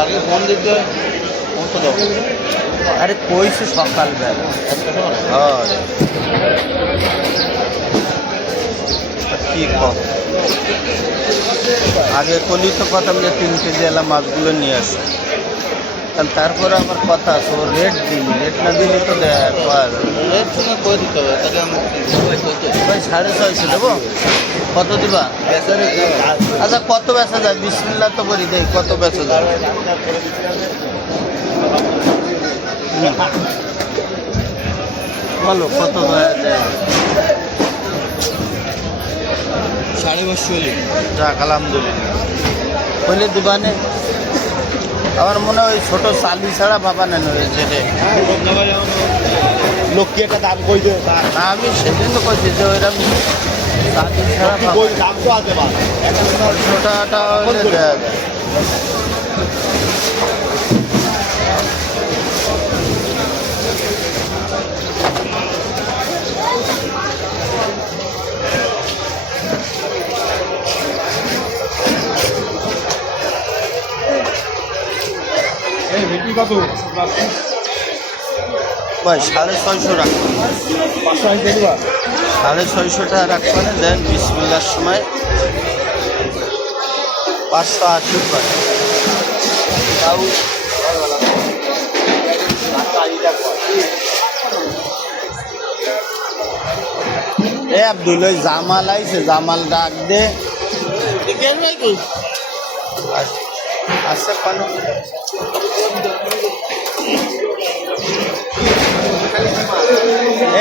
আগে ফোন দিতে পৌঁছে দাও। আরে কইছে সকালবেলা। হ্যাঁ কি কম আগে কলি তো কথা যে 3 কেজি এলা মাছগুলো নিয়ে আসে, তারপরে আমার কথা আছে ও রেট দিই, রেট না দিলে তো রেট শুনে করে দিতে হবে, তাহলে আমি ভাই 650 দেবো। কত দিবা? আচ্ছা কত বেচা যায়? বিসমিল্লাহ তো করি দেই, কত বেচা যায়? বলো কত দেয়? 550 যাক আলহামদুলিল্লাহ বলে দিবানে। আমার মনে হয় ছোট চালি ছাড়া বাবা নেন হয়েছে রে। লোক কি একটা দাম কই দেবে? না আমি সেদিন তো কইছি যে ওইরকম চালি ছাড়া দাম তো আছে বা ছোটাটা হলে দেয়া যায়। কত ভাই 650 রাখবেন, 650 টাকা রাখবেন। দেন বিসমিল্লার সময় 580 টাকা। এ আব্দুল ওই জামাল আইছে, জামাল ডাক দে। আচ্ছা পানো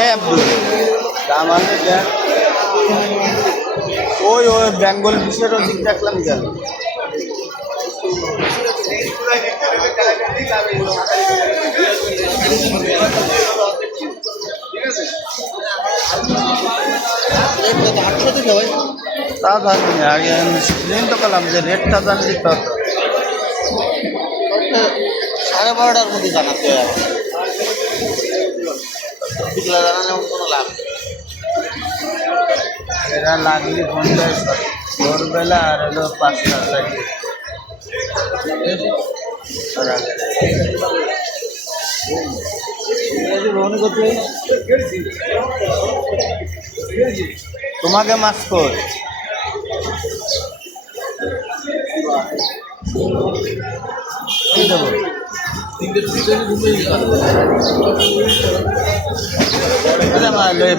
এ আব্দুল জামালে দেখ, ওই ওই বেঙ্গল বিষয়ের দিক দেখলাম গেল। তা জানি না, আগে সেদিন তো করলাম যে রেটটা জানলি তো। 12:30টার মধ্যে জানাতে হবে, জানালে কোনো লাভ নেই। এরা লাগলি ফোনটা ভোরবেলা আর হলো 5টা থেকে। তোমাকে মাছ কর কি দেবো?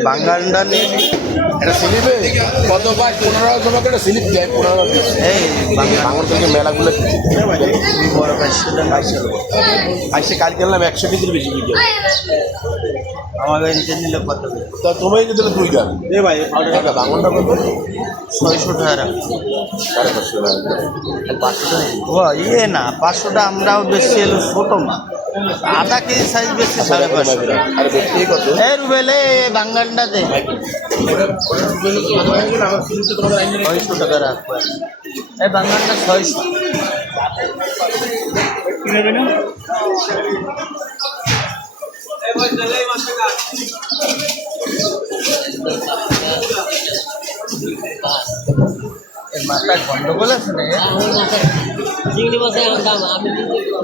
বাঙ্গালটা নিয়ে এটা স্লিপে কত পায়? 15 তোমাকে একটা স্লিপ দেয়, 15 এই বাংলার থেকে মেলাগুলো বড় পাইছিল আইসে কাল গেলাম 100 কেজির বেশি বিক্রি। আমাদের নিচে নিলে কত? তা তোমায় যদি 2 গান এ ভাই বাংলাটা কত? 600 টাকা। 550 টাকা। ও ইয়ে না 500টা আমরাও বেশি এলো ছোট মা, আধা কেজি সাইজ বেশি 550 টাকা। আরে বেশি কত? এ রুবেলে বাঙ্গালটা দে 600 টাকা রাখবো। এই বাঙ্গালটা 600 কিনে না। মাথায় গন্ডগোল আছে না?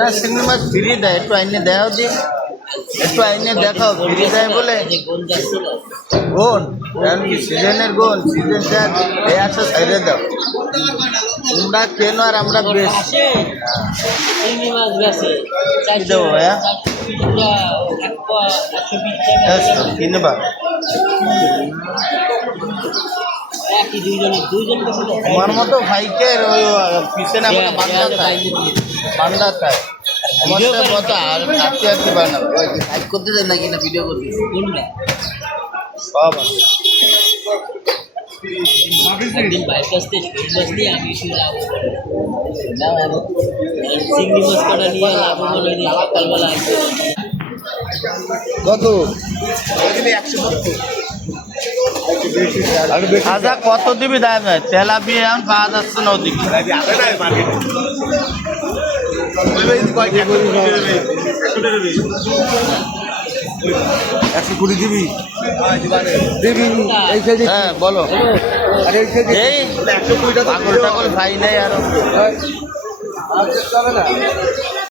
না চিংড়ি মাছ ফ্রি দেয়, একটু আইনে দেখাও দি, একটু আইনে দেখাও ফ্রি দেয় বলে। গোন কি সিজনের গোন, সিজন দেখ এই আসো সাইডে দাও। তোমরা কেন আর আমরা বেশ দেবো ভাইয়া কিনবা। আমার মতো ভাইকে ওই পিছনে আমাকে বান্ধা থাকে আমার কত আর আটকে আটকে বানাবো লাইক করতে দেয় নাকি না ভিডিও করতে সব কত? আচ্ছা কত দিবি দাম নাই তেলাপিয়া এখন পাওয়া যাচ্ছে না ওদিকে। 120 দিবি দিবি এই কেজি। হ্যাঁ বলো। আরে এই কেজি এই 120 টাকা পাগল টাগল ভাই নাই আরো চলে না